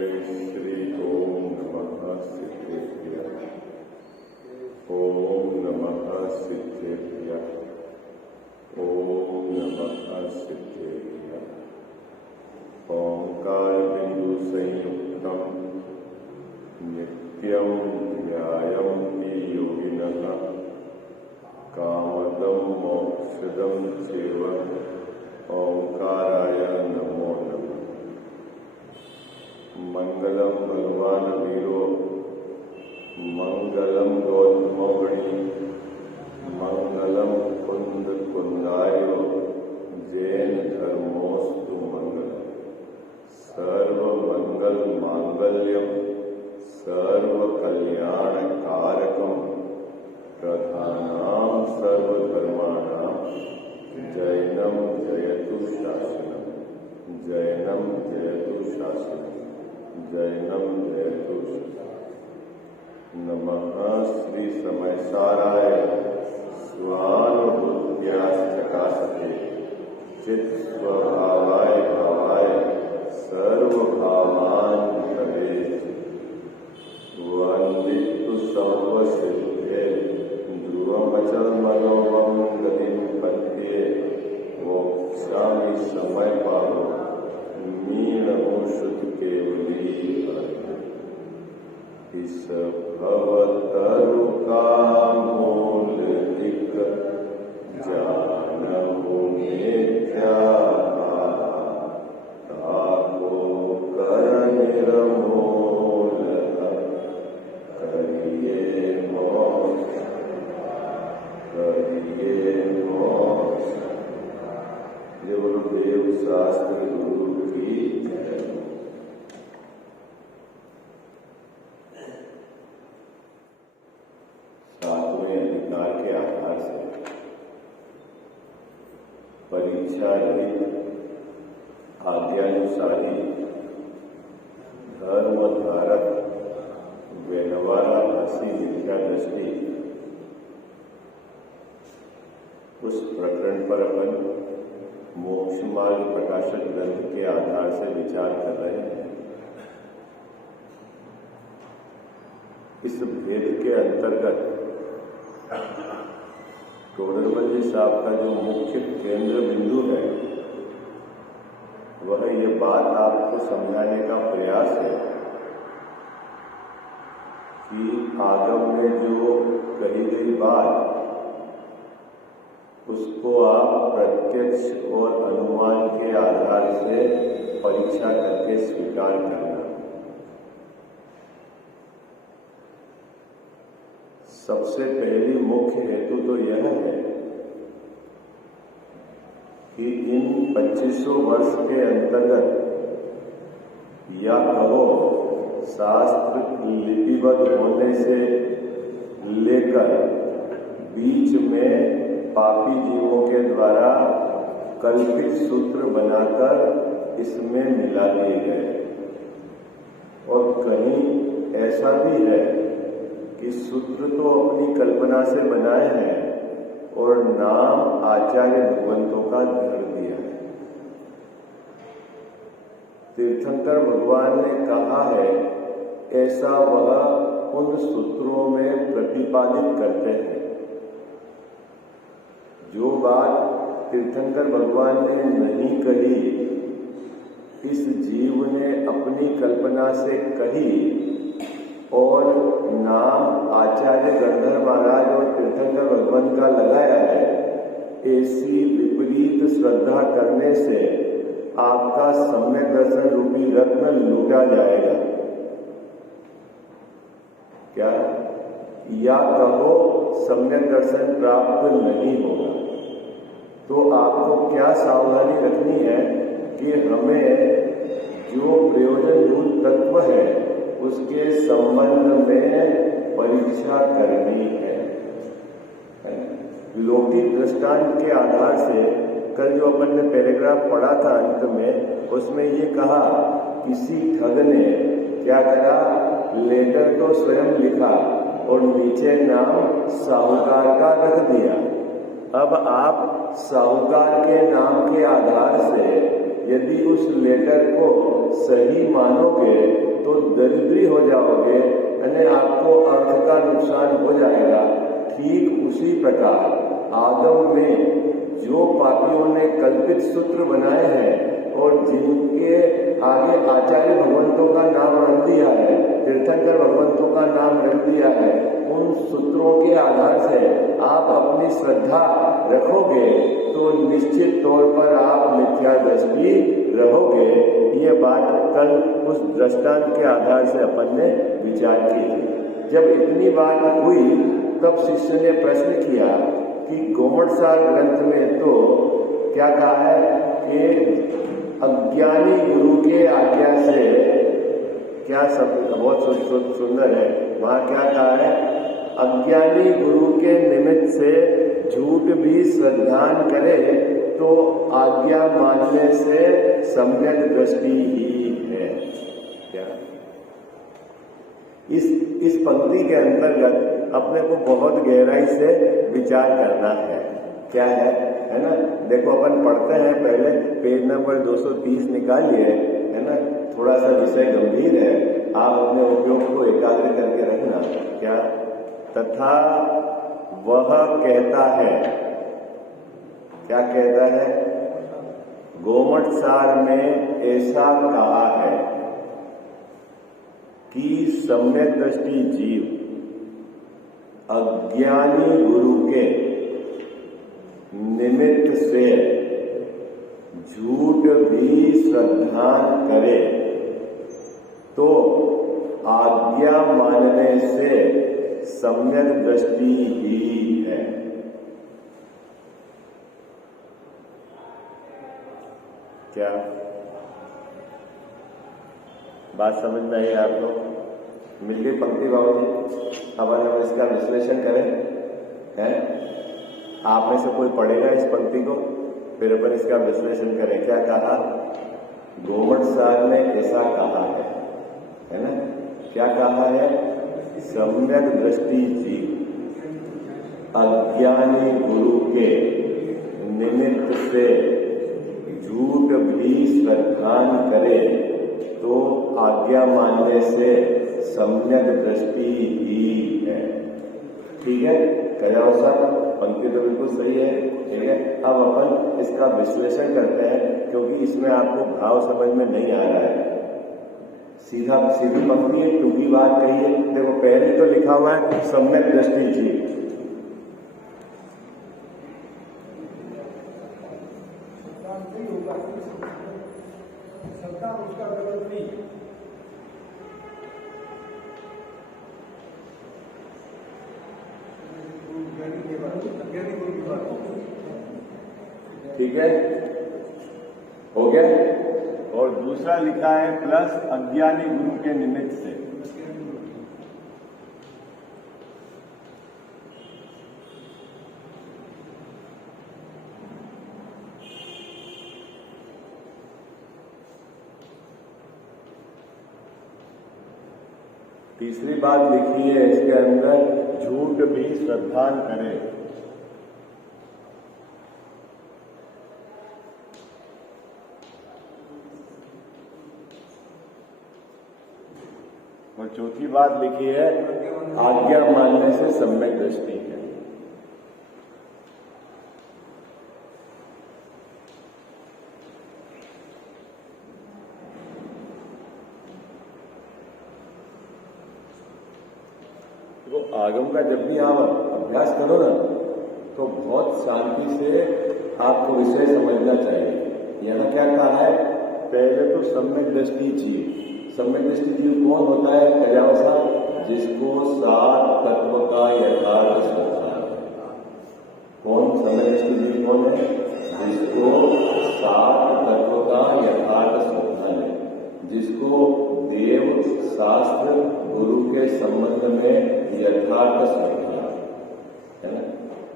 श्री ओम नमः सिद्धेभ्यः। ओम नमः सिद्धेभ्यः। ओम नमः सिद्धेभ्यः। ओंकार बिंदु संयुक्तम नित्यं ध्यायन्ति योगिनः कामदं मोक्षदं चैव। ओंकाराय नमो नमः। मंगलम भगवान वीरो मंगलम गौतमोगणी मंगलम कुंद कुंदायो जैन धर्मोस्तु मंगलम। सर्व मंगल मांगल्यम सर्व कल्याण कारकम प्रधानाम सर्वधर्माणाम जैनम जयतु शासनम। जैनम जयतु शासनम। जैनम जयतु। नमः श्री समयसाराय स्वानुभूत्याश्चकाशते चित् स्वभावाय भावाय सर्वभावान् तवे वन्दितु सर्वसिद्धे ध्रुवमचल मनोवं गतिं पद्ये मोक्षामि समय पावो मीनमुषुत केवली इस भवतरुका मूलधिक जानहु मिथ्या ताको कर निरमूल करिए मोक्ष करिए मोक्ष। जय गुरुदेव शास्त्र गुरु की जय। सातवें अधिकार के आधार से परीक्षा रहित आज्ञानुसारी धर्म धारक व्यवहारा भाषी मिथ्या दृष्टि, उस प्रकरण पर अपन मोक्ष मार्ग प्रकाशक ग्रंथ के आधार से विचार कर रहे हैं। इस भेद के अंतर्गत टोडरमल साहब का जो मुख्य केंद्र बिंदु है वह ये बात आपको समझाने का प्रयास है कि आगम में जो कही गई बात उसको आप प्रत्यक्ष और अनुमान के आधार से परीक्षा करके स्वीकार करना। सबसे पहली मुख्य हेतु तो यह है कि इन 2500 वर्ष के अंतर्गत या कहो शास्त्र लिपिबद्ध होने से लेकर बीच में पापी जीवों के द्वारा कल्पित सूत्र बनाकर इसमें मिला दिए गए। और कहीं ऐसा भी है कि सूत्र तो अपनी कल्पना से बनाए हैं और नाम आचार्य भगवंतों का धर दिया है। तीर्थंकर भगवान ने कहा है ऐसा वह उन सूत्रों में प्रतिपादित करते हैं। जो बात तीर्थंकर भगवान ने नहीं कही इस जीव ने अपनी कल्पना से कही और नाम आचार्य गंधर महाराज और तीर्थंकर भगवान का लगाया है। ऐसी विपरीत श्रद्धा करने से आपका सम्यक दर्शन रूपी रत्न लूटा जाएगा। क्या या कहो सम्यक दर्शन प्राप्त नहीं होगा। तो आपको क्या सावधानी रखनी है कि हमें जो प्रयोजनभूत तत्व है उसके संबंध में परीक्षा करनी है। लौकिक दृष्टांत के आधार से कल जो अपन ने पैराग्राफ पढ़ा था अंत में, उसमें ये कहा किसी ठग ने क्या करा, लेटर तो स्वयं लिखा और नीचे नाम साहूकार का रख दिया। अब आप साहूकार के नाम के आधार से यदि उस लेटर को सही मानोगे तो दरिद्री हो जाओगे, यानी आपको अर्थ का नुकसान हो जाएगा। ठीक उसी प्रकार आगम में जो पापियों ने कल्पित सूत्र बनाए हैं और जिनके आगे आचार्य भगवंतों का नाम रख दिया है, तीर्थंकर भगवंतों का नाम रख दिया है, उन सूत्रों के आधार से आप अपनी श्रद्धा रखोगे तो निश्चित तौर पर आप मिथ्या दृष्टि रहोगे। ये बात कल उस दृष्टांत के आधार से अपन ने विचार की थी। जब इतनी बात हुई तब शिष्य ने प्रश्न किया कि गोमटसार ग्रंथ में तो क्या कहा है कि अज्ञानी गुरु के आज्ञा से, क्या सब बहुत सुंदर है, वहाँ क्या कहा है, अज्ञानी गुरु के निमित्त से झूठ भी श्रद्धान करे तो आज्ञा मानने से सम्यक दृष्टि ही है। क्या इस पंक्ति के अंतर्गत अपने को बहुत गहराई से विचार करना है। क्या है ना, देखो अपन पढ़ते हैं, पहले पेज नंबर 230 निकालिए, है ना, थोड़ा सा विषय गंभीर है, आप अपने उपयोग को एकाग्र करके रखना। क्या, तथा वह कहता है, क्या कहता है, गोमटसार में ऐसा कहा है कि सम्यक दृष्टि जीव अज्ञानी गुरु के निमित्त से झूठ भी श्रद्धान करे तो आज्ञा मानने से सम्यक दृष्टि ही है। क्या बात समझ में आई आप लोग? मिल गई पंक्ति बाबू जी? अब हम इसका विश्लेषण करें, हैं? आप में से कोई पढ़ेगा इस पंक्ति को, फिर अपन इसका विश्लेषण करें। क्या कहा? गोमटसार ने ऐसा कहा है ना? क्या कहा है? सम्यक दृष्टि जीव अज्ञानी गुरु के निमित्त से झूठ भी श्रद्धान करे तो आज्ञा मानने से सम्यक दृष्टि ही है। ठीक है, कह साहब, पंक्ति तो बिल्कुल सही है। ठीक है, अब अपन इसका विश्लेषण करते हैं, क्योंकि इसमें आपको भाव समझ में नहीं आ रहा है। सीधी पंक्ति है, टूकी बात कही है। देखो, पहले तो लिखा हुआ है सम्यक दृष्टि जी, ठीक है, हो गया। और दूसरा लिखा है प्लस अज्ञानी गुरु के निमित्त से। तीसरी बात लिखी है इसके अंदर, झूठ भी श्रद्धान करे। और चौथी बात लिखी है, आज्ञा मानने से सम्यक दृष्टि है। तो आगम का जब भी आप अभ्यास करो ना, तो बहुत शांति से आपको विषय समझना चाहिए। यहाँ क्या कहा है? पहले तो सम्यक दृष्टि जीव। सम्यक दृष्टि जीव कौन होता है? कजाओ साहब, जिसको सात तत्व का यथार्थ श्रद्धा है। कौन सम्यक दृष्टि जीव कौन है? जिसको सात तत्व का यथार्थ श्रद्धा है, जिसको देव, शास्त्र, गुरु के संबंध में यथार्थ श्रद्धा है ना,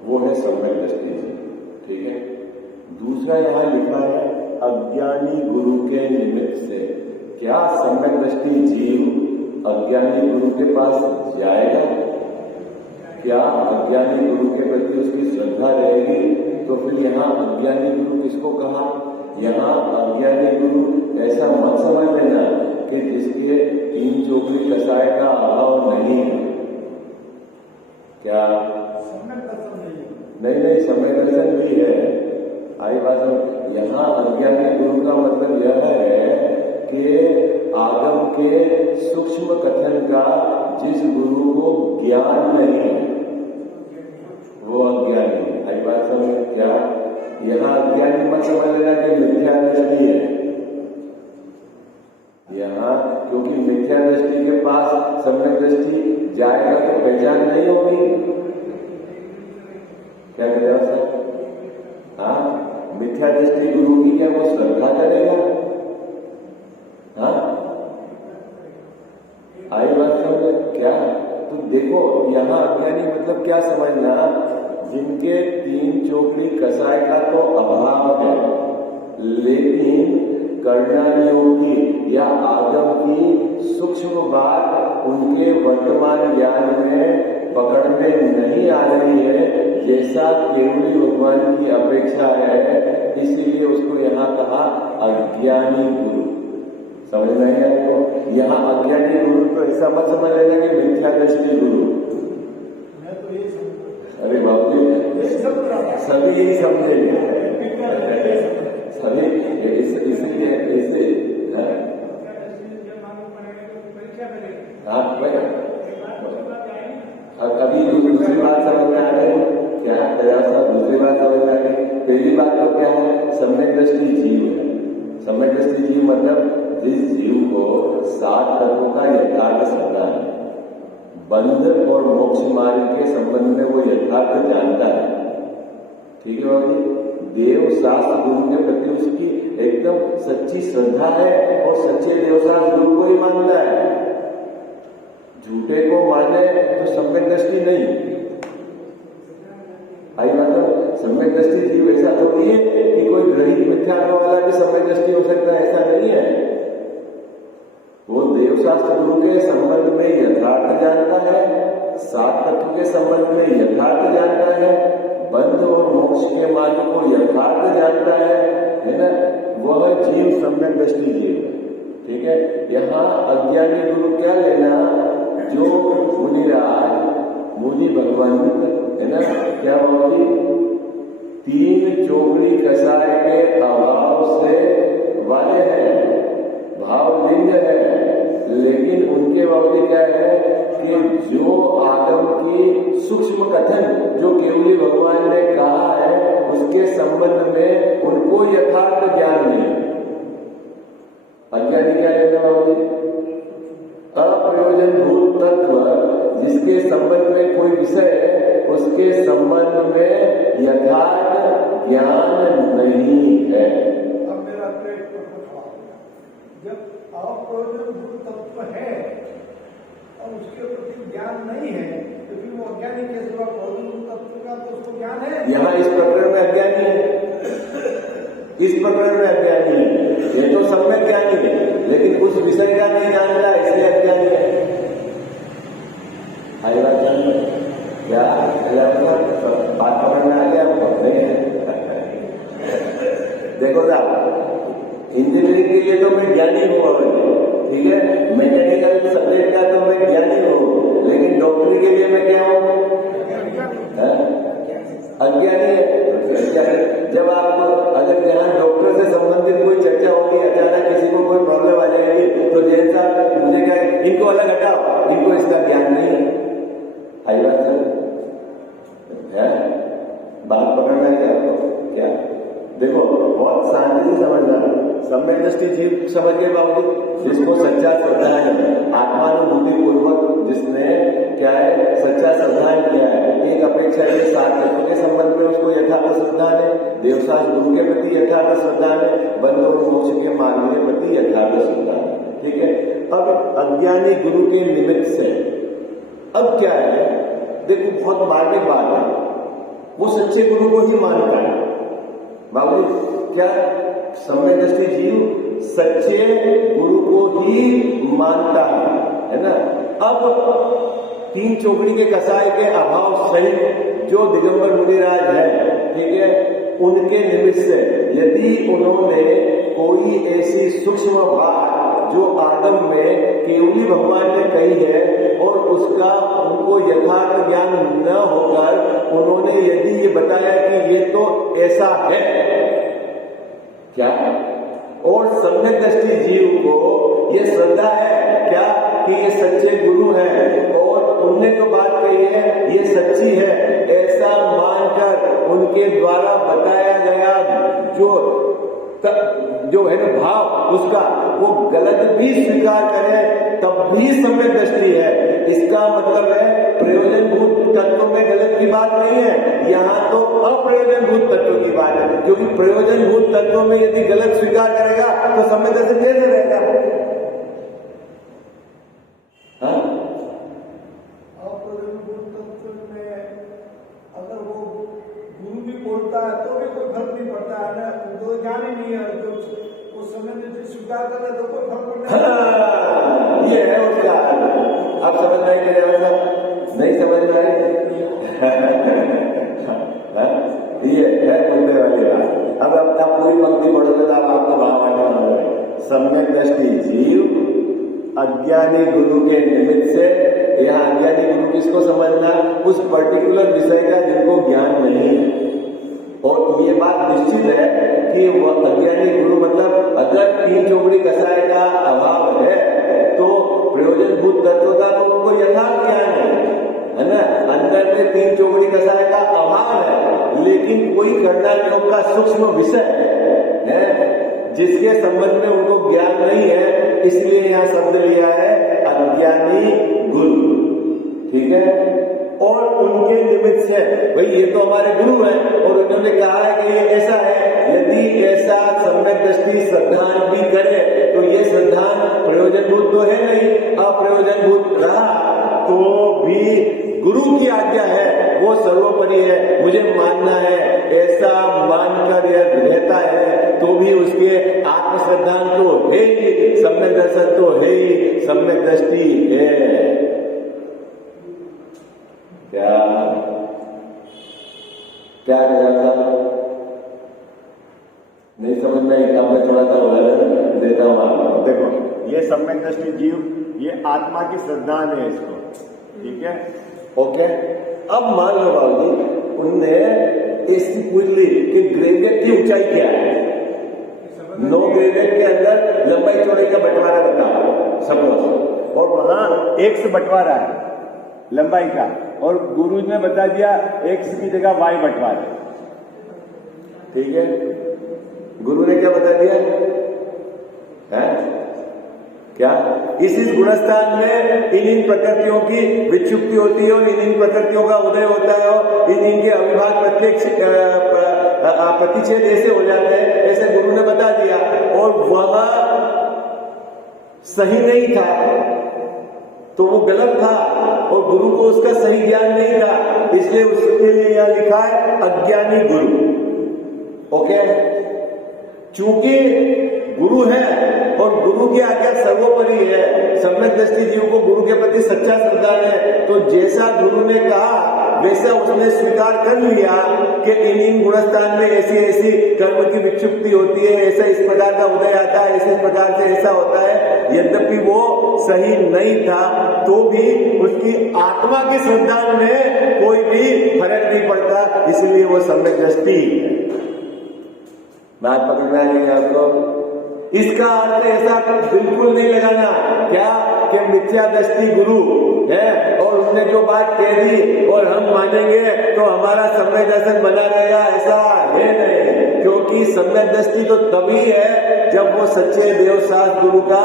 वो है सम्यक दृष्टि जीव। ठीक है। दूसरा यहाँ लिखा है अज्ञानी गुरु के निमित्त से। क्या सम्यक दृष्टि जीव अज्ञानी गुरु के पास जाएगा? क्या अज्ञानी गुरु के प्रति उसकी श्रद्धा रहेगी? तो फिर यहाँ अज्ञानी गुरु किसको कहा? यहाँ अज्ञानी गुरु ऐसा मत समझ लेना कि जिसके तीन चोकड़ी कसाय का अभाव नहीं है। क्या नहीं, समय दर्शन भी है। आई बात यहाँ अज्ञानी गुरु का मतलब यह है कि आगम के सूक्ष्म कथन का जिस गुरु को ज्ञान नहीं है वो अज्ञानी। आई बात समझ क्या? यहाँ अज्ञानी मत समझ लेना कि मिथ्या दृष्टि है यहाँ, क्योंकि मिथ्या दृष्टि के पास सम्यक दृष्टि जाएगा तो पहचान नहीं होगी। क्या करेगा सर? हाँ, मिथ्या दृष्टि गुरु की क्या वो श्रद्धा करेगा? हाँ, आई बात समझ क्या? तो देखो यहाँ अज्ञानी मतलब क्या समझना, जिनके तीन चोकड़ी कसाय का तो अभाव है, लेकिन कर्णानियों की या आगम की सूक्ष्म बात उनके वर्तमान ज्ञान में पकड़ में नहीं आ रही है, जैसा केवली भगवान की अपेक्षा है, इसीलिए उसको यहाँ कहा अज्ञानी गुरु। समझ में आया आपको? यहाँ अज्ञानी गुरु तो ऐसा मत समझ लेना कि मिथ्या दृष्टि गुरु। अरे बाबू जी सभी यही समझेंगे, सभी इसलिए ऐसे अभी दूसरी बात समझ में आ गई क्या? दूसरी बात समझ में आ गई। पहली बात तो क्या है, सम्यक दृष्टि जीव है। सम्यक दृष्टि जीव मतलब जिस जीव को सात तत्वों का यथार्थ श्रद्धा है, बंध और मोक्ष मार्ग के संबंध में वो यथार्थ जानता है। ठीक है बाबू जी? देव शास्त्र गुरु के प्रति उसकी एकदम सच्ची श्रद्धा है और सच्चे देवशास्त्र गुरु को ही मानता है। झूठे को माने तो सम्यक दृष्टि नहीं। आई मतलब सम्यक दृष्टि जीव ऐसा थोड़ी है कि कोई ग्रहित मिथ्यात्व वाला भी सम्यक दृष्टि हो सकता है, ऐसा नहीं है। वो देवशास्त्र गुरु के संबंध में यथार्थ जानता है, सात तत्व के संबंध में यथार्थ जानता है, बंध और मोक्ष के मार्ग को यथार्थ जानता है ना? वह जीव सम्यक दृष्टि जीव है। ठीक है? यहाँ अज्ञानी गुरु क्या लेना, जो मुनिराज मुनि भगवान है ना, क्या बोली, तीन चोकड़ी कसाय के अभाव से वाले हैं, भाव लिंग है, लेकिन उनके बावजूद क्या है कि जो आगम की सूक्ष्म कथन जो केवली भगवान ने कहा है उसके संबंध में उनको यथार्थ ज्ञान नहीं। अज्ञानी क्या लेना बाबूजी? अप्रयोजन भूत तत्व जिसके संबंध में कोई विषय, उसके संबंध में यथार्थ ज्ञान नहीं है। अब मेरा जब अप्रयोजन भूत तत्व है और उसके प्रति ज्ञान नहीं है, तो फिर वो अज्ञानी कैसे हुआ? प्रयोजन तत्व का तो उसको ज्ञान है। यहाँ इस प्रकरण में अज्ञानी है, इस प्रकरण में अज्ञानी है। ये तो सब में ज्ञानी है, लेकिन उस विषय का नहीं जानता, इसलिए अज्ञानी है। आई बात क्या बात पकड़ में आ गया आपको? नहीं है। देखो साहब, इंजीनियरिंग के लिए तो मैं ज्ञानी हूँ, ठीक है, मैकेनिकल सब्जेक्ट का तो मैं ज्ञानी हूँ, लेकिन डॉक्टरी के लिए मैं क्या हूँ? अज्ञानी है। जब आप अगर जहाँ डॉक्टर से संबंधित कोई चर्चा होगी, अचानक किसी को कोई प्रॉब्लम आ जाएगी, तो जैन साहब मुझे क्या, इनको अलग हटाओ, इनको इसका ज्ञान नहीं है। आई बात है, बात पकड़ना है आपको क्या? देखो बहुत शांति से समझना, सम्यक दृष्टि जीव समझ के बावजूद जिसको सच्चा श्रद्धा है, आत्मानुभूति पूर्वक जिसने क्या है सच्चा श्रद्धा किया है, एक अपेक्षा है सात तत्वों के संबंध में उसको यथार्थ श्रद्धा है, देवशास्त्र गुरु के प्रति यथार्थ श्रद्धा है, बंध और मोक्ष के मार्ग के प्रति यथार्थ श्रद्धा है। ठीक है? अब अज्ञानी गुरु के निमित्त से अब क्या है, देखो बहुत मार्मिक बात है, वो सच्चे गुरु को ही मानता है। बाबू क्या सम्यक दृष्टि जीव सच्चे गुरु को ही मानता है ना? अब तीन चौकड़ी के कसाय के अभाव सहित जो दिगंबर मुनिराज है, ठीक है, उनके निमित्त से यदि उन्होंने कोई ऐसी सूक्ष्म बात जो आगम में केवली भगवान ने कही है और उसका उनको यथार्थ ज्ञान न होकर उन्होंने यदि ये बताया कि ये तो ऐसा है क्या, और सम्यक दृष्टि जीव को ये श्रद्धा है क्या कि ये सच्चे गुरु हैं और उनने तो बात कही है ये सच्ची है, ऐसा मानकर उनके द्वारा बताया गया जो है ना भाव उसका वो गलत भी स्वीकार करे तब भी सम्यक दृष्टि है। इसका मतलब है प्रयोजनभूत तत्व में गलत की बात नहीं है, यहाँ तो अप्रयोजनभूत तत्व की बात है, क्योंकि प्रयोजनभूत तत्व में यदि गलत स्वीकार करेगा तो सम्यक दर्शन कैसे रहेगा? अप्रयोजनभूत तत्व में अगर वो गुरु भी बोलता है तो भी कोई फर्क नहीं पड़ता है ना, जो ज्ञान ही नहीं है जो उस समय में स्वीकार कर रहे तो कोई फर्क पड़ता है। ये है उसका, आप समझ में आई मेरे नहीं समझ में आई? ये है बोलने वाली बात। अब अपना पूरी पंक्ति पढ़ोगे तो आपको भाव आने वाला है। सम्यक दृष्टि जीव अज्ञानी गुरु के निमित्त से, यहाँ अज्ञानी गुरु किसको समझना? उस पर्टिकुलर विषय का जिनको ज्ञान नहीं है। और ये बात निश्चित है कि वह अज्ञानी गुरु मतलब अगर तीन चौकड़ी कसाय का अभाव है तो प्रयोजनभूत तत्व का तो उनको यथार्थ ज्ञान है ना, अंदर में तीन चौकड़ी कसाय का अभाव है, लेकिन कोई करना योग का सूक्ष्म विषय है जिसके संबंध में उनको ज्ञान नहीं है, इसलिए यहाँ शब्द लिया है अज्ञानी गुरु। ठीक है, और उनके निमित्त से भाई ये तो हमारे गुरु हैं और उन्होंने कहा है कि ये ऐसा है, यदि ऐसा सम्यक दृष्टि श्रद्धान भी करे तो ये श्रद्धान प्रयोजनभूत तो है नहीं, अप्रयोजनभूत रहा तो भी गुरु की आज्ञा है वो सर्वोपरि है, मुझे मानना है, ऐसा मानकर यह रहता है तो भी उसके आत्मश्रद्धान तो है ही, सम्यक दर्शन तो है ही, सम्यक दृष्टि है। क्या क्या था नहीं समझ में आई? अब मैं थोड़ा सा उदाहरण देता हूं आपको। देखो ये सम्यक दृष्टि जीव ये आत्मा की श्रद्धान है इसको, ठीक है, ओके। अब मान लो बाबू जी उनने इसकी पूछ ली कि ग्रेवियट की ऊंचाई क्या है, 9 ग्रेवियट के अंदर लंबाई चौड़ाई का बंटवारा बताओ सपोज, और वहां एक्स बंटवारा है लंबाई का, और गुरु ने बता दिया एक्स की जगह वाई बंटवारा, ठीक है। गुरु ने क्या बता दिया है? क्या इस गुणस्थान में इन प्रकृतियों की विक्षुप्ति होती है और इन प्रकृतियों का उदय होता है और इनके अविभाग प्रत्यक्ष प्रतिच्छेद ऐसे हो जाते हैं, ऐसे गुरु ने बता दिया। और वह सही नहीं था तो वो गलत था और गुरु को उसका सही ज्ञान नहीं था, इसलिए उसके लिए यहां लिखा है अज्ञानी गुरु, ओके। चूंकि गुरु है और गुरु की आज्ञा सर्वोपरि है, सम्यक दृष्टि जीव को गुरु के प्रति सच्चा श्रद्धा है, तो जैसा गुरु ने कहा वैसा उसने स्वीकार कर लिया कि इन गुणस्थान में ऐसी ऐसी कर्म की विक्षुप्ति होती है, ऐसा इस प्रकार का उदय आता है, इस प्रकार से ऐसा होता है। यद्यपि वो सही नहीं था तो भी उसकी आत्मा की श्रद्धा में कोई भी फर्क नहीं पड़ता, इसलिए वो सम्यक दृष्टि है। बात पकड़ में आ गई आपको? इसका अर्थ ऐसा बिल्कुल नहीं लगाना क्या कि मिथ्या दृष्टि गुरु है और उसने जो बात कह दी और हम मानेंगे तो हमारा सम्यक दर्शन बना रहेगा, ऐसा है नहीं। क्योंकि सम्यक दृष्टि तो तभी है जब वो सच्चे देवशास्त्र गुरु का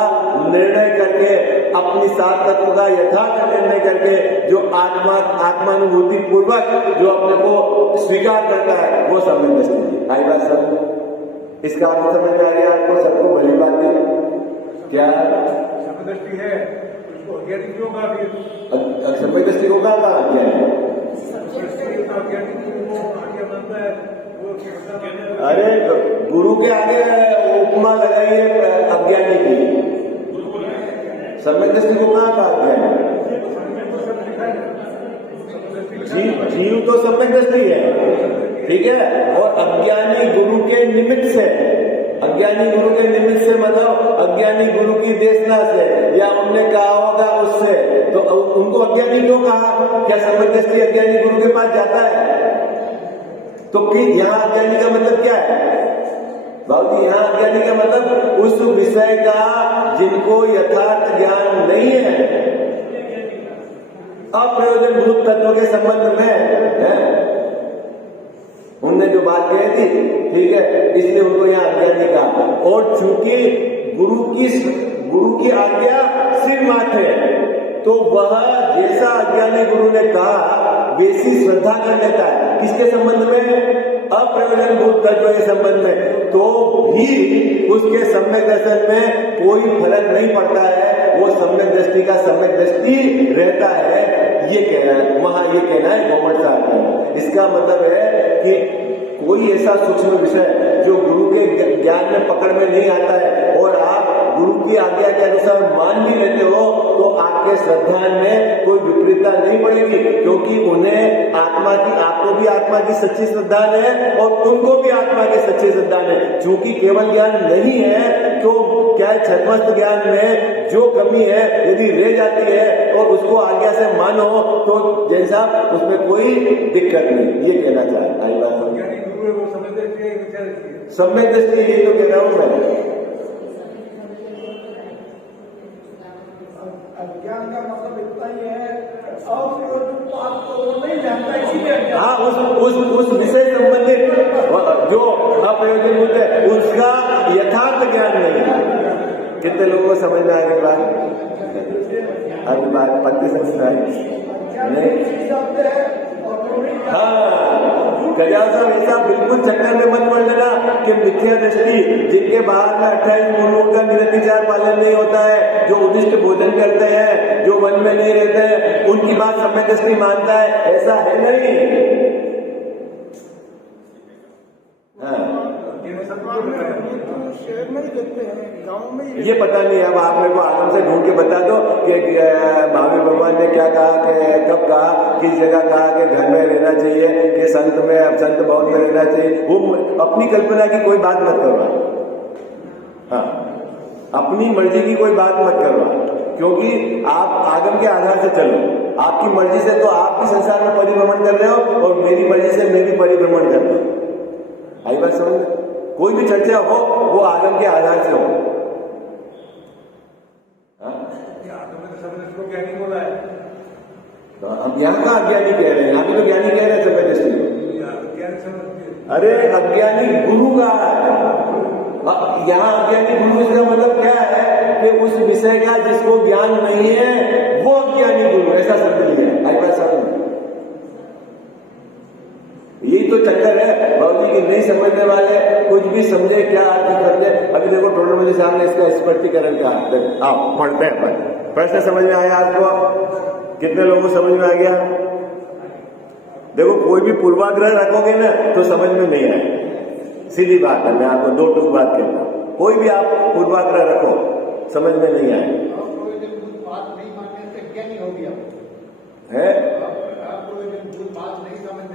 निर्णय करके, अपनी सात तत्व का यथार्थ निर्णय करके, जो आत्मानुभूति पूर्वक जो अपने को स्वीकार करता है वो सम्यक दृष्टि। आई बात सब इसका अर्थ समझ में आ रही है आपको? सबको भली बात है क्या? सम्यक दृष्टि है उसको अज्ञानी क्यों कहा? सम्यक दृष्टि को कहा अज्ञानी? अरे गुरु के आगे उपमा लगाइए अज्ञानी की, सम्यक दृष्टि को कहा अज्ञानी? जीव तो सम्यक दृष्टि है, ठीक है, और अज्ञानी गुरु के निमित्त से अज्ञानी गुरु के निमित्त से मतलब अज्ञानी गुरु की देशना से, या उनने कहा होगा उससे, तो उनको अज्ञानी क्यों कहा? क्या सम्यक दृष्टि अज्ञानी गुरु के पास जाता है? तो कि यहाँ अज्ञानी का मतलब क्या है बाबू जी? यहाँ अज्ञानी का मतलब उस विषय का जिनको यथार्थ ज्ञान नहीं है, अप्रयोजनभूत तत्व के संबंध में है, उनने जो बात कही थी, ठीक है, इसलिए उनको यहाँ अज्ञानी कहा। और चूंकि गुरु की आज्ञा सिर माथे, तो वह जैसा अज्ञानी गुरु ने कहा वैसी श्रद्धा कर लेता है। किसके संबंध में? अप्रयोजनभूत तत्व के संबंध में। तो भी उसके सम्यक दर्शन में कोई फर्क नहीं पड़ता है, वो सम्यक दृष्टि का सम्यक दृष्टि रहता है। ये कहना है, वहां ये कहना है गवर्नमेंट साहब। इसका मतलब है कि कोई ऐसा सूक्ष्म विषय जो गुरु के ज्ञान में पकड़ में नहीं आता है और आप गुरु की आज्ञा के अनुसार मान भी लेते हो, तो आपके श्रद्धा में कोई विपरीतता नहीं पड़ेगी, क्योंकि उन्हें आपको भी आत्मा की सच्ची श्रद्धा है और उनको भी आत्मा की सच्ची श्रद्धा है। चूंकि केवल ज्ञान नहीं है, तो क्या छद्मस्त ज्ञान में जो कमी है यदि रह जाती है और उसको आज्ञा से मानो, तो जैन साहब उसमें कोई दिक्कत नहीं। ये कहना चाहता सम्यक दृष्टि, ये तो कह रहा हूं मैं। अज्ञान का मतलब इतना ही है, तो नहीं जानता, इसीलिए हाँ, उस विषय संबंधित जो अप्रयोजन होते हैं उसका यथार्थ ज्ञान नहीं है। कितने लोगों को समझ में आने के बाद अभी बात पत्ती संस्था नहीं। हाँ, कल्याण साहब ऐसा बिल्कुल चक्कर में मत पड़ लेना कि मिथ्या दृष्टि, जिनके बाहर में 28 मूलों का निरतिचार पालन नहीं होता है, जो उदिष्ट भोजन करते हैं, जो वन में नहीं रहते हैं, उनकी बात सम्यक दृष्टि मानता है, ऐसा है नहीं। शहर में ही देखते हैं, गाँव में ही। ये पता नहीं, अब आप मेरे को आगम से ढूंढ के बता दो कि महावीर भगवान ने क्या कहा, कि कब कहा, किस जगह कहा कि घर में रहना चाहिए, कि संत भवन में रहना चाहिए। वो अपनी कल्पना की कोई बात मत करवा। हाँ, अपनी मर्जी की कोई बात मत करवा, क्योंकि आप आगम के आधार से चलो। आपकी मर्जी से तो आप भी संसार में परिभ्रमण कर रहे हो और मेरी मर्जी से मैं भी परिभ्रमण कर रहा हूं। आई बात समझ? कोई भी चर्चा हो वो आगम के आधार से हो। ज्ञानी बोला है, तो हम यहाँ का अज्ञानी कह रहे हैं, यहाँ भी तो ज्ञानी कह रहे हैं सम्यक दृष्टि। अरे अज्ञानी गुरु का, यहाँ अज्ञानी गुरु का मतलब क्या है कि उस विषय का जिसको ज्ञान नहीं है वो अज्ञानी गुरु, ऐसा शब्द लिया है। आई बात समझ? यही तो चक्कर है बाबूजी की नहीं समझने वाले कुछ भी समझे, क्या अर्थ समझे। अभी देखो टोलरमल साहब ने इसका स्पष्टीकरण कहा। आओ पढ़ते हैं। प्रश्न समझ में आया आपको? कितने लोगों को समझ में आ गया? देखो, कोई भी पूर्वाग्रह रखोगे ना तो समझ में नहीं आए। सीधी बात है, मैं आपको दो टूक बात कहता हूं। कोई भी आप पूर्वाग्रह रखो, समझ में नहीं आए है।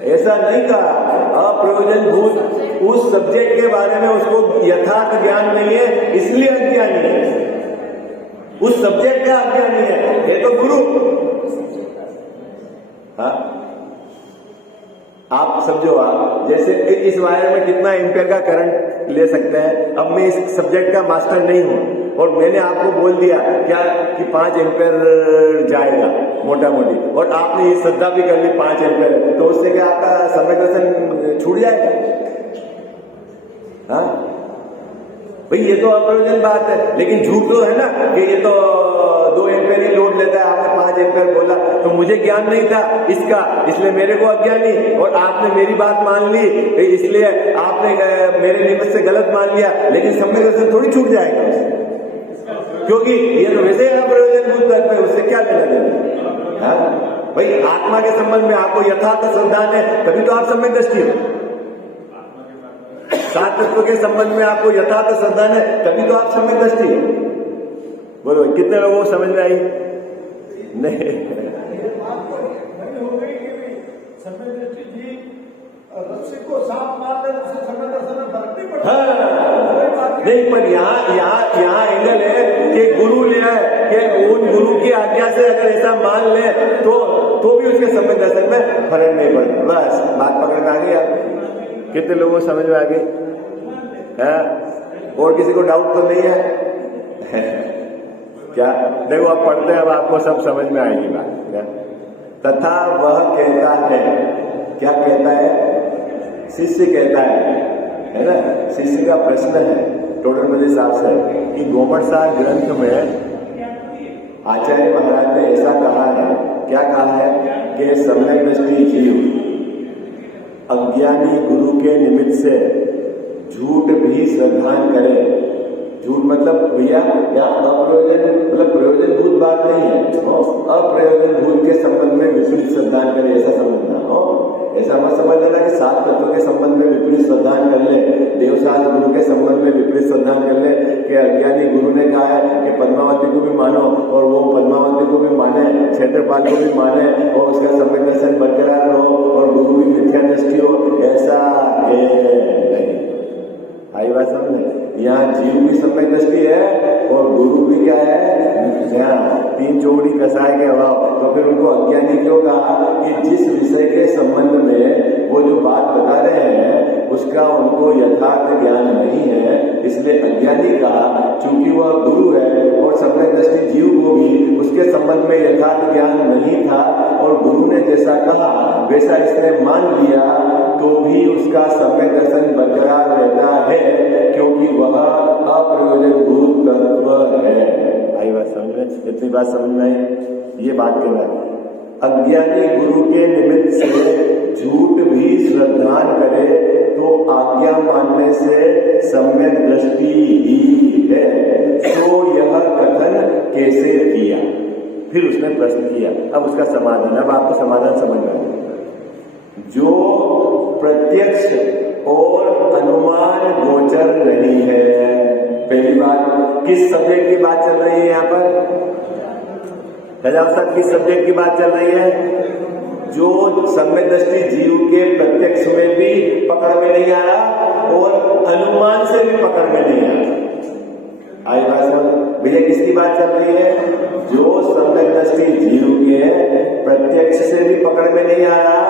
ऐसा नहीं कहा, अप्रयोजनभूत उस सब्जेक्ट के बारे में उसको यथार्थ ज्ञान नहीं है, इसलिए अज्ञानी है। उस सब्जेक्ट का अज्ञानी है, ये तो गुरु। हाँ, आप समझो, आप जैसे इस वायर में कितना एम्पियर का करंट ले सकते हैं। अब मैं इस सब्जेक्ट का मास्टर नहीं हूं और मैंने आपको बोल दिया क्या कि 5 एम्पियर जाएगा मोटा मोटी, और आपने ये श्रद्धा भी कर ली 5 एम्पियर, तो उससे क्या आपका सम्यक दर्शन छूट जाएगा? हाँ भाई, ये तो अप्रयोजन बात है। लेकिन झूठ तो है ना कि ये तो 2 एम्पियर ही लोड लेता है, आपने 5 एम्पियर बोला, तो मुझे ज्ञान नहीं था इसका, इसलिए मेरे को अज्ञानी, और आपने मेरी बात मान ली इसलिए आपने मेरे निमित्त से गलत मान लिया। लेकिन सम्यक दर्शन थोड़ी छूट जाएगा उससे, क्योंकि ये तो वैसे अप्रयोजनभूत तत्व है, उससे क्या लेना देना। भाई, आत्मा के संबंध में आपको यथार्थ श्रद्धा है, तभी तो आप सम्यक दृष्टि हो। सात तत्व के संबंध में आपको यथार्थ श्रद्धा है, तभी तो आप सम्यक दृष्टि हो। बोलो, कितने लोगों को समझ में आई? नहीं, सम्यक दृष्टि जी रस्सी को साफ मार ले, उससे सम्यक दर्शन में फर्क नहीं पड़ता। हाँ, नहीं, पर यहाँ एंगल है कि गुरु ले आए कि उन गुरु की आज्ञा से अगर ऐसा मान ले तो भी उसके सम्यक दर्शन में फर्क नहीं पड़ता। बस बात पकड़ में आ गई आप? कितने लोगों को समझ में आ गई है? और किसी को डाउट तो नहीं है? क्या देखो आप पढ़ते हैं, अब आपको सब समझ में आएगी बात। क्या तथा वह कहता है, क्या कहता है? शिष्य कहता है ना? शिष्य का प्रश्न है टोटल मेरे हिसाब से कि गोमटसार ग्रंथ में आचार्य महाराज ने ऐसा कहा है, क्या कहा है कि सम्यक दृष्टि जीव अज्ञानी गुरु के निमित्त से झूठ भी श्रद्धान करे। झूठ मतलब भैया या अप्रयोजन, मतलब प्रयोजनभूत बात नहीं है, अप्रयोजनभूत के संबंध में विपरीत श्रद्धान करे, ऐसा समझना हो। ऐसा मत समझ लेना कि 7 तत्वों के संबंध में विपरीत श्रद्धान कर ले, देवशास्त्र गुरु के संबंध में विपरीत श्रद्धान कर ले कि अज्ञानी गुरु ने कहा है कि पद्मावती को भी मानो और वो पद्मावती को भी माने, क्षेत्रपाल को भी माने और उसका सम्यक दर्शन बरकरार हो और गुरु की मिथ्या दृष्टि हो, ऐसा नहीं। आई बात समझ? यहाँ जीव की सम्यक दृष्टि है और गुरु भी क्या है? यहाँ 3 चौड़ी कसाय के अभाव। तो फिर उनको अज्ञानी क्यों कहा कि जिस विषय के संबंध में वो जो बात बता रहे हैं उसका उनको यथार्थ ज्ञान नहीं है, इसलिए अज्ञानी कहा। चूंकि वह गुरु है और सम्यक दृष्टि जीव को भी उसके संबंध में यथार्थ ज्ञान नहीं था और गुरु ने जैसा कहा वैसा इसने मान लिया, तो भी उसका सम्यक दर्शन बरकरार रहता है क्योंकि वह अप्रयोजनभूत तत्व है। आई बात समझ में? इतनी बात समझ में आई? ये बात कहना है अज्ञानी गुरु के निमित्त से झूठ भी श्रद्धान करे तो आज्ञा मानने से सम्यक दृष्टि ही है। तो यह कथन कैसे किया? फिर उसने प्रश्न किया। अब उसका समाधान, अब आपको समाधान समझ में आया। जो प्रत्यक्ष और अनुमान गोचर नहीं है। पहली बात, किस सब्जेक्ट की बात चल रही है यहाँ पर? साहब किस सब्जेक्ट की बात चल रही है? जो सम्यक दृष्टि जीव के प्रत्यक्ष में भी पकड़ में नहीं आ रहा और अनुमान से भी पकड़ में नहीं आ रहा। आई बात समझ? भैया किसकी बात चल रही है? जो सम्यक दृष्टि जीव के प्रत्यक्ष से भी पकड़ में नहीं आ रहा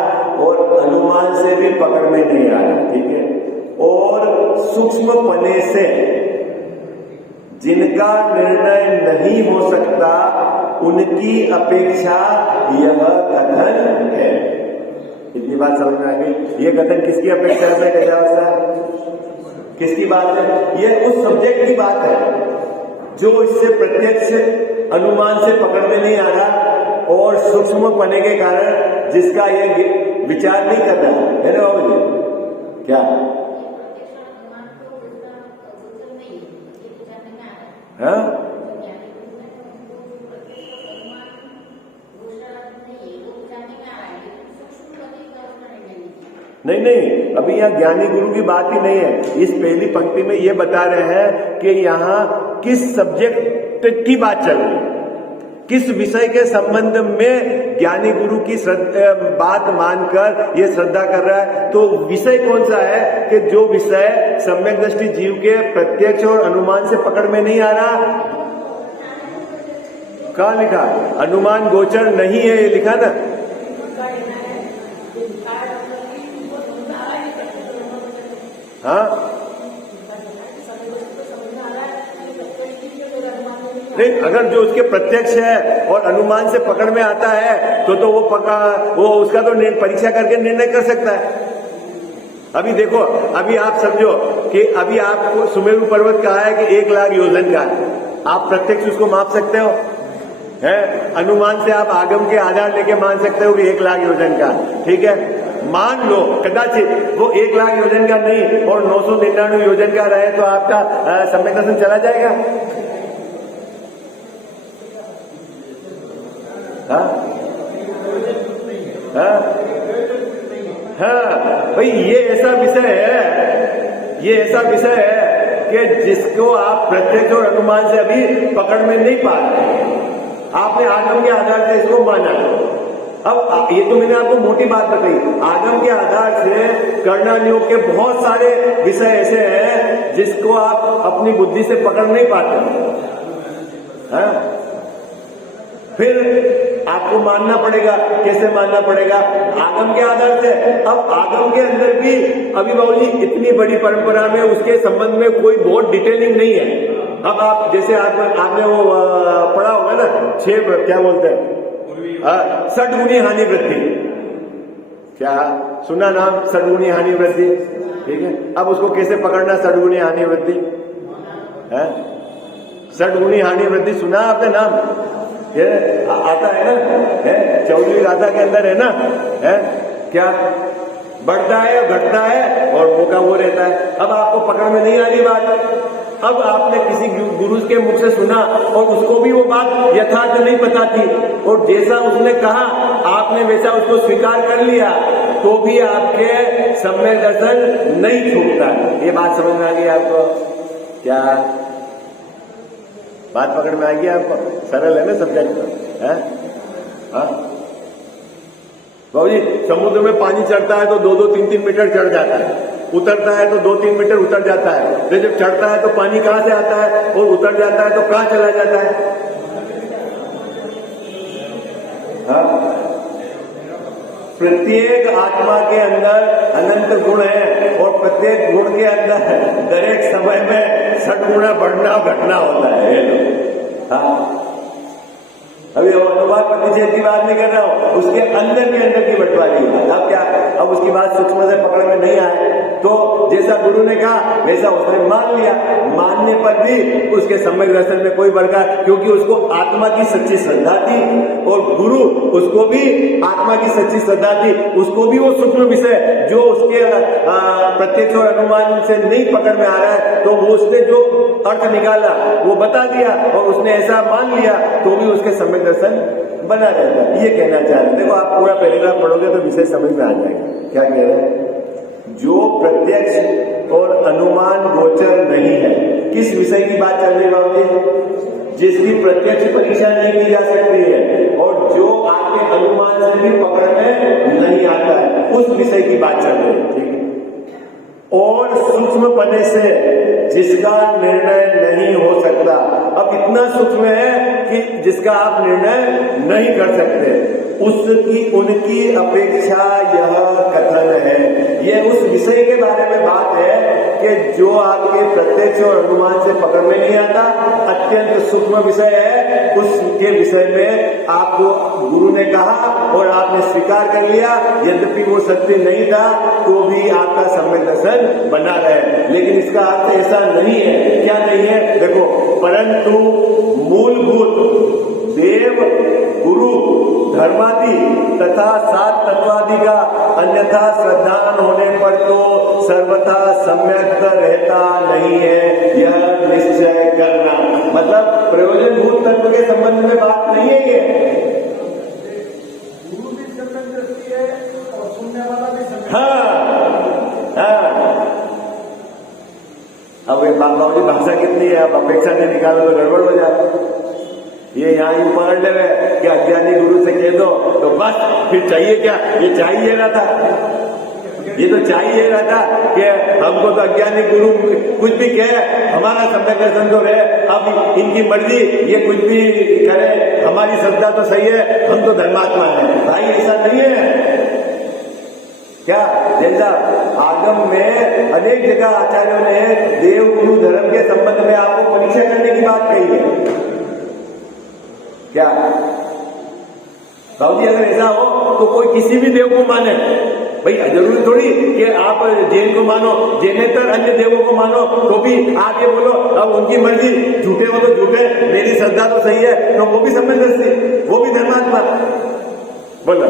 और अनुमान से भी पकड़ में नहीं आ रहा, ठीक है? और सूक्ष्म पने से जिनका निर्णय नहीं हो सकता उनकी अपेक्षा यह कथन है। इतनी बात समझ में आ गई? ये कथन किसकी अपेक्षा है? किसकी बात है? ये उस सब्जेक्ट की बात है जो इससे प्रत्यक्ष अनुमान से पकड़ में नहीं आ रहा और सूक्ष्म पने के कारण जिसका ये विचार नहीं कर रहा है ना बाबू जी? क्या हाँ? नहीं, अभी यहाँ ज्ञानी गुरु की बात ही नहीं है। इस पहली पंक्ति में ये बता रहे हैं कि यहाँ किस सब्जेक्ट की बात चल रही है, किस विषय के संबंध में ज्ञानी गुरु की बात मानकर ये श्रद्धा कर रहा है। तो विषय कौन सा है कि जो विषय सम्यक दृष्टि जीव के प्रत्यक्ष और अनुमान से पकड़ में नहीं आ रहा? कहाँ लिखा? अनुमान गोचर नहीं है, ये लिखा ना। हाँ नहीं, अगर जो उसके प्रत्यक्ष है और अनुमान से पकड़ में आता है तो वो उसका तो परीक्षा करके निर्णय कर सकता है। अभी देखो, अभी आप समझो कि अभी आपको सुमेरु पर्वत कहा है कि 1 लाख योजन का है, आप प्रत्यक्ष उसको माप सकते हो है? अनुमान से आप आगम के आधार लेके मान सकते हो कि 1 लाख योजन का, ठीक है? मान लो कदाचित वो 1 लाख योजन का नहीं और 999 योजन का रहे तो आपका सम्यक दर्शन चला जाएगा? हाँ भाई, ये ऐसा विषय है कि जिसको आप प्रत्यक्ष और अनुमान से अभी पकड़ में नहीं पा रहे। आपने आगम के आधार से इसको माना, अब ये तो मैंने आपको मोटी बात बताई। आगम के आधार से कर्णयोग के बहुत सारे विषय ऐसे हैं जिसको आप अपनी बुद्धि से पकड़ नहीं पाते हैं। फिर आपको मानना पड़ेगा। कैसे मानना पड़ेगा? आगम के आधार से। अब आगम के अंदर भी अभी बाबूजी इतनी बड़ी परंपरा में उसके संबंध में कोई बहुत डिटेलिंग नहीं है। अब आप जैसे आपने वो पढ़ा होगा ना, 6 क्या बोलते हैं, षड्गुणी हानि वृद्धि। क्या सुना नाम? षड्गुणी हानि वृद्धि। ठीक है, अब उसको कैसे पकड़ना? षड्गुणी हानि वृद्धि है, षड्गुणी हानि वृद्धि सुना आपने नाम? ये आता है ना, है 14वीं गाथा के अंदर है ना, है क्या? बढ़ता है घटता है और वो का वो रहता है। अब आपको पकड़ में नहीं आ रही बात। अब आपने किसी गुरु के मुख से सुना और उसको भी वो बात यथार्थ नहीं पता थी, और जैसा उसने कहा आपने वैसा उसको स्वीकार कर लिया, तो भी आपके सम्यक दर्शन नहीं छूटता। ये बात समझ में आ गई आपको? क्या बात पकड़ में आ गई आपको? सरल है ना सब्जेक्ट है? बाबूजी, समुद्र में पानी चढ़ता है तो 2-2, 3-3 मीटर चढ़ जाता है, उतरता है तो 2-3 मीटर उतर जाता है। तो जब चढ़ता है तो पानी कहां से आता है, और उतर जाता है तो कहां चला जाता है? प्रत्येक आत्मा के अंदर अनंत गुण है, और प्रत्येक गुण के अंदर दर एक समय में सद्गुणा बढ़ना घटना होता है। अभी अनुवाद प्रतिषेध की बात नहीं कर रहा हूं, उसके अंदर के अंदर की बंटवारी है। अब क्या, अब उसकी बात सूक्ष्म से पकड़ में नहीं आए तो जैसा गुरु ने कहा वैसा उसने मान लिया। मानने पर भी उसके सम्यक दर्शन में कोई बड़का, क्योंकि उसको आत्मा की सच्ची श्रद्धा थी, और गुरु उसको भी आत्मा की सच्ची श्रद्धा थी, उसको भी वो सूक्ष्म विषय जो उसके प्रत्यक्ष और अनुमान से नहीं पकड़ में आ रहा है, तो वो उसने जो अर्थ निकाला वो बता दिया, और उसने ऐसा मान लिया, तो भी उसके सम्यक दर्शन बना रहता है। ये कहना चाह रहे हैं। देखो, आप पूरा पैराग्राफ पढ़ोगे तो विषय समझ में आ जाएगा। क्या कह रहे हैं? जो प्रत्यक्ष और अनुमान गोचर नहीं है। किस विषय की बात चल रही बाबूजी? जिसकी प्रत्यक्ष परीक्षा नहीं की जा सकती है, और जो आपके अनुमान से भी पकड़ में नहीं आता है, उस विषय की बात चल रही है। ठीक है, और सूक्ष्म पने से जिसका निर्णय नहीं हो सकता। अब इतना सूक्ष्म है कि जिसका आप निर्णय नहीं कर सकते, उसकी उनकी अपेक्षा यह कथन है। यह उस विषय के बारे में बात है कि जो आपके प्रत्यक्ष और अनुमान से पकड़ में नहीं आता, अत्यंत सूक्ष्म विषय है। उसके विषय में आपको गुरु ने कहा और आपने स्वीकार कर लिया, यद्यपि वो सत्य नहीं था तो भी आपका सम्यक दर्शन बना रहे। लेकिन इसका अर्थ ऐसा नहीं है। क्या नहीं है? देखो, परंतु मूलभूत देव, गुरु, धर्मादि तथा 7 तत्वादि का अन्यथा श्रद्धान होने पर तो सर्वथा सम्यक रहता नहीं है, यह निश्चय करना। मतलब प्रयोजनभूत तत्व के संबंध में बात नहीं है ये। गुरु भी सम्यक दृष्टि है और सुनने वाला भी सम्यक। अब बाबूजी भाषा कितनी है, अब अपेक्षा नहीं निकालो तो गड़बड़ हो जाए। ये यहाँ यूं पकड़ ले रहे कि अज्ञानी गुरु से कह दो तो बस, फिर चाहिए क्या? ये चाहिए रहा था, ये तो चाहिए रहा था कि हमको तो अज्ञानी गुरु कुछ भी कहे, हमारा सम्यक दर्शन तो रहे, अब इनकी मर्जी, ये कुछ भी करे, हमारी श्रद्धा तो सही है, हम तो धर्मात्मा है। भाई ऐसा नहीं है। क्या? जैसा आगम में अनेक जगह आचार्यों ने देव, गुरु, धर्म के संबंध में आपको परीक्षा करने की बात कही है। क्या बाबूजी, अगर ऐसा हो तो कोई किसी भी देव को माने। भाई जरूरी थोड़ी कि आप जैन को मानो, जैनेतर अन्य देवों को मानो, तो भी आप ये बोलो अब उनकी मर्जी, झूठे हो तो झूठे, मेरी श्रद्धा तो सही है, तो वो भी सम्यक दृष्टि, वो भी धर्मात्मा। बोलो,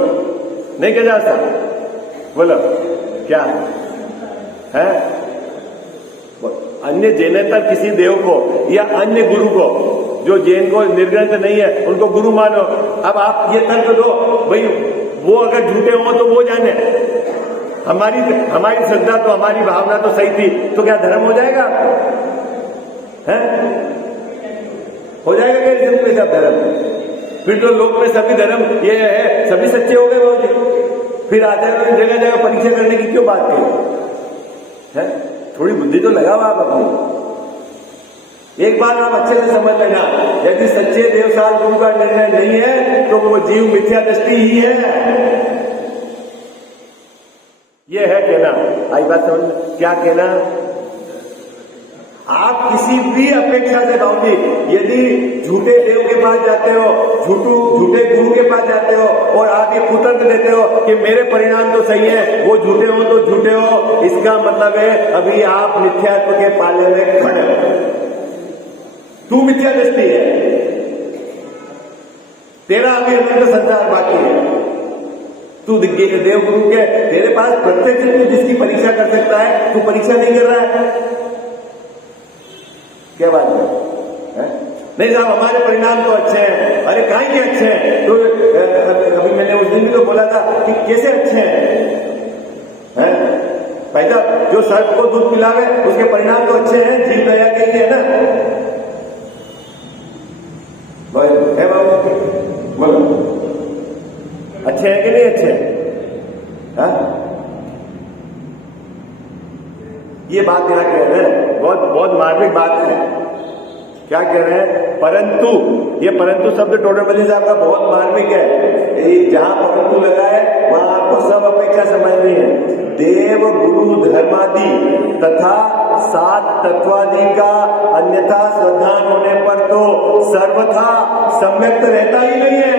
नहीं कह जा सकता? बोलो क्या है? अन्य जैनेतर किसी देव को या अन्य गुरु को, जो जैन को निर्ग्रंथ नहीं है, उनको गुरु मानो। अब आप ये तर्क दो, भाई वो अगर झूठे हो तो वो जाने, हमारी श्रद्धा तो, हमारी भावना तो सही थी, तो क्या धर्म हो जाएगा? है? हो जाएगा क्या इसमें सब धर्म? फिर तो लोक में सभी धर्म ये है, सभी सच्चे हो गए बहुत। फिर आचार्य जगह जगह परीक्षा करने की क्यों बात करें है? थोड़ी बुद्धि तो लगाओ आप अपनी। एक बार आप अच्छे से समझ लेना, यदि सच्चे देवसाल गुरु का निर्णय नहीं है तो वो जीव मिथ्या दृष्टि ही है। ये है कहना। आई बात समझ में? क्या कहना? आप किसी भी अपेक्षा से बाबूजी, यदि झूठे देव के पास जाते हो, झूठे गुरु के पास जाते हो और आप ये कुतर्क देते हो कि मेरे परिणाम तो सही है, वो झूठे हो तो झूठे हो, इसका मतलब है अभी आप मिथ्यात्व के पाले में खड़े हो। तू मिथ्या दृष्टि है, तेरा अभी अनंत संसार बाकी है। तू देव गुरु के, तेरे पास प्रत्यक्ष तू जिसकी परीक्षा कर सकता है, तू परीक्षा नहीं कर रहा है। क्या बात है? नहीं साहब हमारे परिणाम तो अच्छे हैं। अरे काहे के अच्छे हैं? तो अभी मैंने उस दिन भी तो बोला था कि कैसे अच्छे हैं? पैदा जो सर्प को दूध पिलावे उसके परिणाम तो अच्छे हैं, जीव दया के ही है ना। है बाबू बोलो, अच्छे हैं कि नहीं अच्छे हैं? ये बात यहाँ कह रहे हैं, बहुत मार्मिक बात है। क्या कह रहे हैं? परंतु, ये परंतु शब्द टोडरमल साहब का बहुत मार्मिक है। जहां परंतु लगा है वहां आपको सब अपेक्षा समझनी है। देव गुरु धर्मादि तथा सात तत्वादि का अन्यथा श्रद्धा होने पर तो सर्वथा सम्यक रहता ही नहीं है।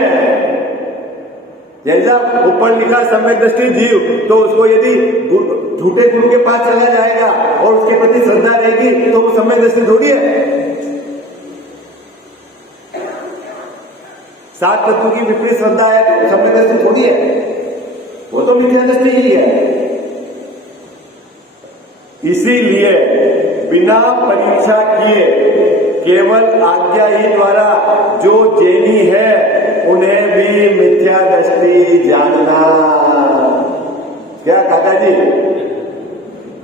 जैसा ऊपर लिखा सम्यक दृष्टि जीव, तो उसको यदि झूठे गुरु के पास चला जाएगा और उसके प्रति श्रद्धा रहेगी तो वो सम्यक दृष्टि थोड़ी है। सात तत्व की विपरीत श्रद्धा है तो सम्यक दृष्टि थोड़ी है, वो तो मिथ्या दृष्टि ही है। इसीलिए बिना परीक्षा किए केवल आज्ञा ही द्वारा जो जैनी है उन्हें भी मिथ्या दृष्टि जानना। क्या काका जी,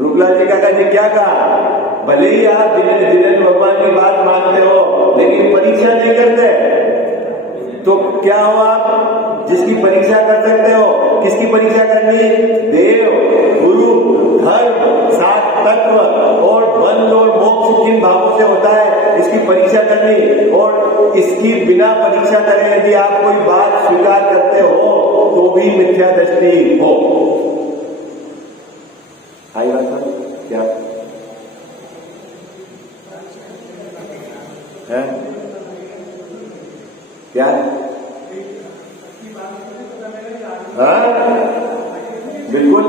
रूपलाल जी काका जी क्या कहा? भले ही आप जिनेन्द्र भगवान की बात मानते हो लेकिन परीक्षा नहीं करते, तो क्या हो? आप जिसकी परीक्षा कर सकते हो, किसकी परीक्षा करनी? देव गुरु धर्म सात तत्व और बंध और मोक्ष किन भावों से होता है, इसकी परीक्षा करनी। और इसकी बिना परीक्षा करे यदि आप कोई बात स्वीकार करते हो तो भी मिथ्या दृष्टि हो। आई बात है क्या है? क्या? बिल्कुल।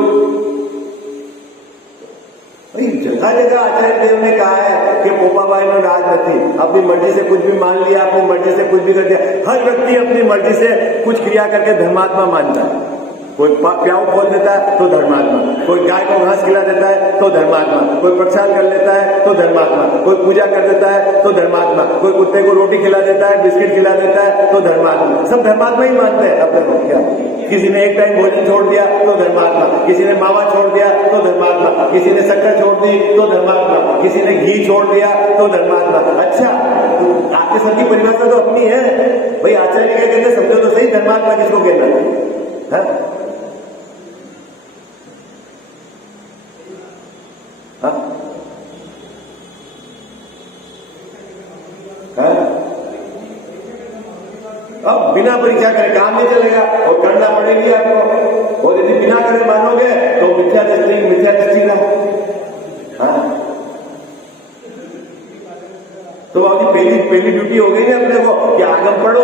जगह जगह आचार्य देव ने कहा है कि पोपाबाई ने राज नहीं, अपनी मर्जी से कुछ भी मान लिया, अपनी मर्जी से कुछ भी कर दिया। हर व्यक्ति अपनी मर्जी से कुछ क्रिया करके धर्मात्मा मानता है। कोई प्याऊ खोल देता है तो धर्मात्मा, कोई गाय को घास खिला देता है तो धर्मात्मा, कोई प्रक्षाल कर लेता है तो धर्मात्मा, कोई पूजा कर देता है तो धर्मात्मा, कोई कुत्ते को रोटी खिला देता है, बिस्किट खिला देता है तो धर्मात्मा। सब धर्मात्मा ही मानते हैं अपने को। क्या किसी ने एक टाइम भोजन छोड़ दिया तो धर्मात्मा, किसी ने मावा छोड़ दिया तो धर्मात्मा, किसी ने शक्कर छोड़ दी तो धर्मात्मा, किसी ने घी छोड़ दिया तो धर्मात्मा। अच्छा, तो आपके सबकी परिभाषा तो अपनी है भाई। आचार्य क्या कहते हैं समझो तो सही, धर्मात्मा किसको कहना है? अब बिना परीक्षा करे काम नहीं चलेगा और करना पड़ेगी आपको। और यदि बिना करे मानोगे तो मिथ्या दृष्टि का। तो बाबूजी पहली ड्यूटी हो गई ना अपने को कि आगम पढ़ो,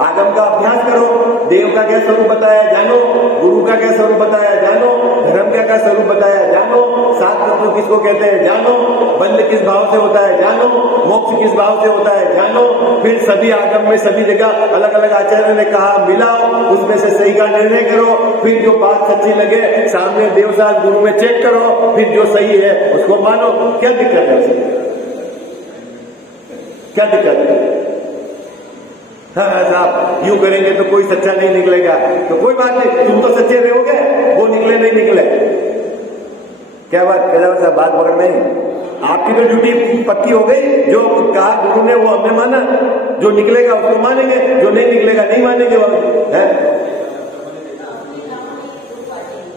आगम का अभ्यास करो, देव का क्या स्वरूप बताया जानो, गुरु का क्या स्वरूप बताया जानो, धर्म का क्या स्वरूप बताया जानो, सात तत्व किसको कहते हैं जानो, बंध किस भाव से होता है जानो, मोक्ष किस भाव से होता है जानो। फिर सभी आगम में सभी जगह अलग अलग आचार्यों ने कहा मिलाओ, उसमें से सही का निर्णय करो। फिर जो बात सच्ची लगे सामने देवसाल गुरु में चेक करो, फिर जो सही है उसको मानो। क्या दिक्कत है उसमें? क्या दिक्कत है? हाँ साहब यूं करेंगे तो कोई सच्चा नहीं निकलेगा, तो कोई बात नहीं, तुम तो सच्चे रहोगे, वो निकले नहीं निकले। क्या बात कर रहे हो साहब, बात पकड़ नहीं? आपकी तो ड्यूटी पक्की हो गई, जो कहा गुरु ने वो हमने माना, जो निकलेगा उसको मानेंगे, जो नहीं निकलेगा नहीं मानेंगे बाबू है।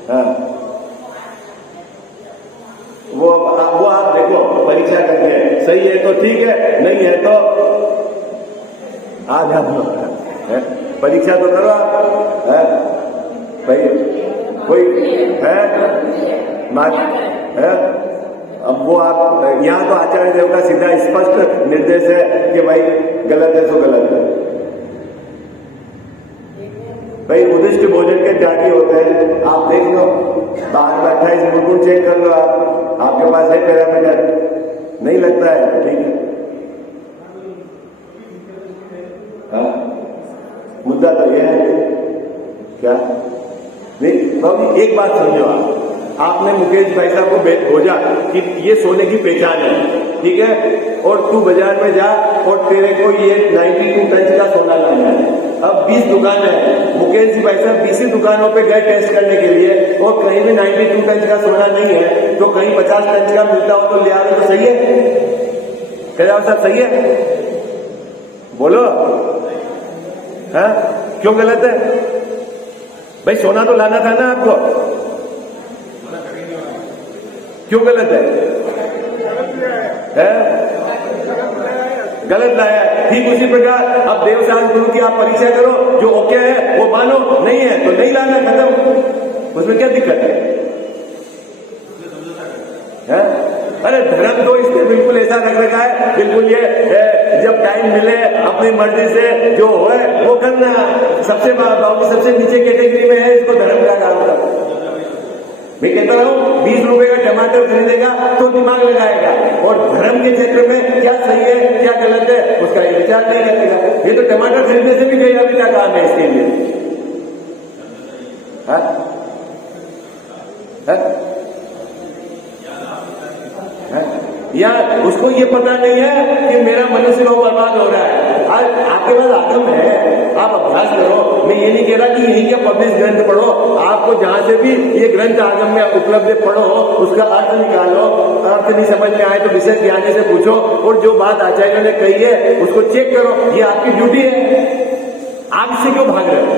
हाँ। वो आप देखो परीक्षा करके सही है तो ठीक है, नहीं है तो आ जाओ, परीक्षा तो करो आप है भाई, कोई है है। अब वो आप यहाँ तो आचार्य देव का सीधा स्पष्ट निर्देश है कि भाई गलत है तो गलत है भाई। उदिष्ट भोजन के त्यागी होते हैं, आप देख लो 28 बिल्कुल चेक कर लो, आप आपके पास है पैरामीटर, नहीं लगता है ठीक है। हाँ, मुद्दा तो यह है क्या नहीं बाबू, एक बात समझो आपने मुकेश भाई साहब को भेजा कि ये सोने की पहचान है, ठीक है, और तू बाजार में जा और तेरे को ये 92 टन का सोना लाना है। अब 20 दुकान है, मुकेश जी भाई साहब 20 दुकानों पे गए टेस्ट करने के लिए और कहीं भी 92 टन का सोना नहीं है, तो कहीं 50 टन का मिलता हो तो ले आओ, तो सही है? क्या साहब सही है? बोलो है? क्यों गलत है भाई? सोना तो लाना था ना आपको, क्यों गलत है? गलत लाया है। ठीक उसी प्रकार अब देवशास्त्र गुरु की आप परीक्षा करो, जो ओके है वो मानो, नहीं है तो नहीं लाना, खत्म। उसमें क्या दिक्कत है? अरे धर्म तो इसने बिल्कुल ऐसा रख रखा है, बिल्कुल ये जब टाइम मिले अपनी मर्जी से जो है वो करना। सबसे नीचे कैटेगरी में है, इसको धर्म का काम होगा। मैं कहता हूं 20 रुपए का टमाटर खरीदेगा तो दिमाग लगाएगा, और धर्म के क्षेत्र में क्या सही है क्या गलत है उसका विचार नहीं करेगा। ये तो टमाटर खरीदने से भी गया भी क्या काम है इसके लिए? या उसको ये पता नहीं है कि मेरा मनुष्य को बर्बाद हो रहा है। आज आपके पास आगम है, आप अभ्यास करो। मैं ये नहीं कह रहा कि यही के पब्लिश ग्रंथ पढ़ो, आपको जहां से भी ये ग्रंथ आगम में उपलब्ध है पढ़ो, उसका अर्थ निकालो, अर्थ नहीं समझ में आए तो विशेष ज्ञानी से पूछो, और जो बात आचार्यों ने कही है उसको चेक करो। ये आपकी ड्यूटी है, आप इससे क्यों भाग रहे हो?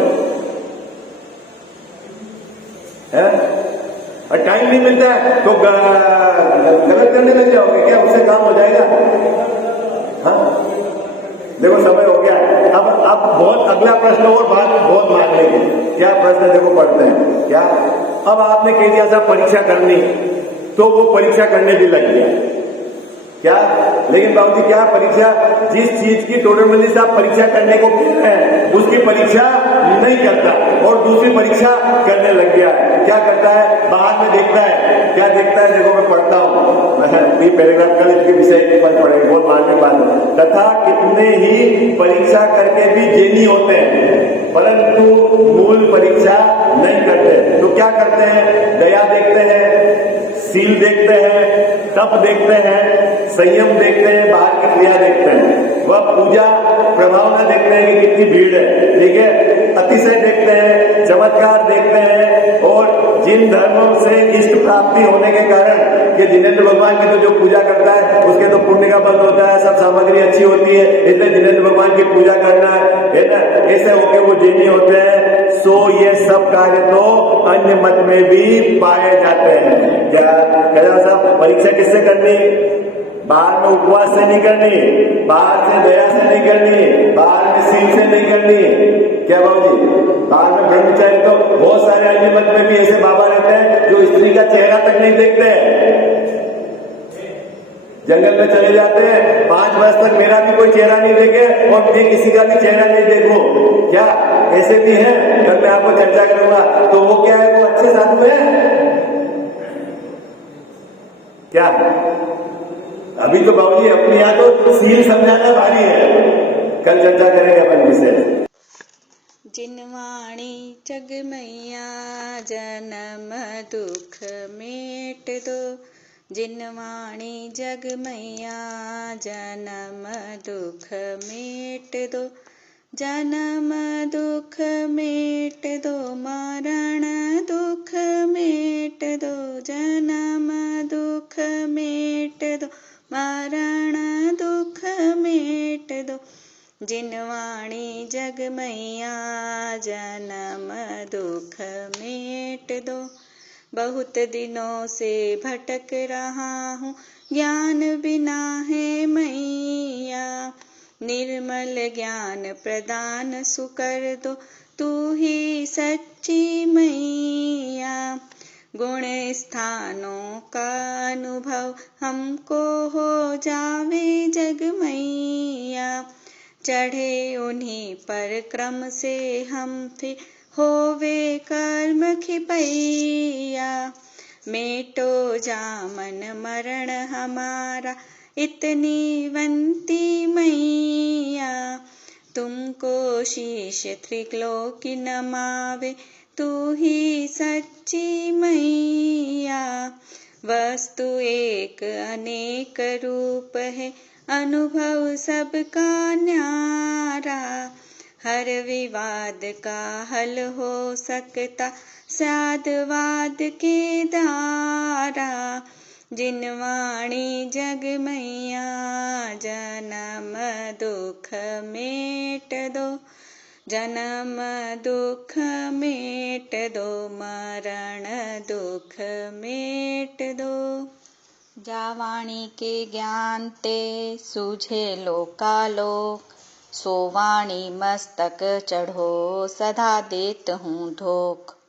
और टाइम नहीं मिलता है तो गलत करने लग जाओगे क्या? उससे काम हो जाएगा? हाँ देखो समय हो गया। अब बहुत अगला प्रश्न और बात बहुत मार लेंगे। क्या प्रश्न देखो पढ़ते हैं क्या? अब आपने कह दिया था परीक्षा करनी, तो वो परीक्षा करने भी लग गया क्या? लेकिन बाबूजी क्या परीक्षा, जिस चीज की टोटल से आप परीक्षा करने को कह रहे हैं उसकी परीक्षा नहीं करता और दूसरी परीक्षा करने लग गया है। क्या करता है? बाहर में देखता है, क्या देखता है? देखो मैं पढ़ता हूँ, ये पैराग्राफ कल इसके विषय पर पढ़ेंगे, बहुत मार्मिक बात है। तथा कितने ही परीक्षा करके भी जेनी होते हैं परंतु मूल परीक्षा नहीं करते। तो क्या करते हैं? दया देखते हैं, सील देखते हैं, तप देखते हैं, संयम देखते हैं, बाहर की क्रिया देखते हैं, वह पूजा प्रभावना देखते हैं कि कितनी भीड़ है, ठीक है, अतिशय देखते हैं, चमत्कार देखते हैं, और जिन धर्मों से इष्ट प्राप्ति होने के कारण कि जिनेंद्र भगवान की तो जो पूजा करता है उसके तो पुण्य का बल होता है, सब सामग्री अच्छी होती है, इसलिए जिनेंद्र भगवान की पूजा करना है ना, ऐसे होके वो जिनी होते हैं। सो ये सब कार्य तो अन्य मत में भी पाए जाते हैं। क्या कहना साहब? परीक्षा किससे करनी? बाहर में उपवास से नहीं करनी, बाहर से दया से नहीं करनी, बाहर में सील से नहीं करनी। क्या बाबूजी? बाहर में ब्रह्मचारी तो बहुत सारे अन्य मत में भी ऐसे बाबा रहते हैं जो स्त्री का चेहरा तक नहीं देखते हैं, जंगल में चले जाते हैं, 5 वर्ष तक मेरा भी कोई चेहरा नहीं देखे और मैं किसी का भी चेहरा नहीं देखूं। क्या ऐसे भी हैं? कल मैं आपको चर्चा करूंगा। तो वो क्या है? वो अच्छे साधु हैं क्या? अभी तो बाबूजी अपने यहाँ तो सील समझाना भारी है, कल चर्चा करेंगे अपन विषय। जिनवाणी जग मैया जन्म दुख मेट दो, जिनवाणी जग मैया जन्म दुख मेट दो, जन्म दुख मेट दो, मरण दुख मेट दो, जन्म दुख मेट दो, मरण दुख मेट दो। जिनवाणी जग मैया जन्म दुख मेट दो। बहुत दिनों से भटक रहा हूँ, ज्ञान बिना है मैया, निर्मल ज्ञान प्रदान सुकर दो, तू ही सच्ची मैया। गुण स्थानों का अनुभव हमको हो जावे जग मैया, चढ़े उन्हीं पर क्रम से हम थे होवे कर्म खिपैया। मेटो जामन मरण हमारा इतनी वंती मैया, तुमको शीश त्रिलोकी नमावे, तू ही सच्ची मैया। वस्तु एक अनेक रूप है, अनुभव सबका न्यारा, हर विवाद का हल हो सकता साधवाद के द्वारा। जिनवाणी जग मैया जन्म दुख मेट दो, जन्म दुख मेट दो, मरण दुख मेट दो। जावाणी के ज्ञान ते सूझे लोकालोक, सो वाणी मस्तक चढ़ो सदा देत हूँ धोख।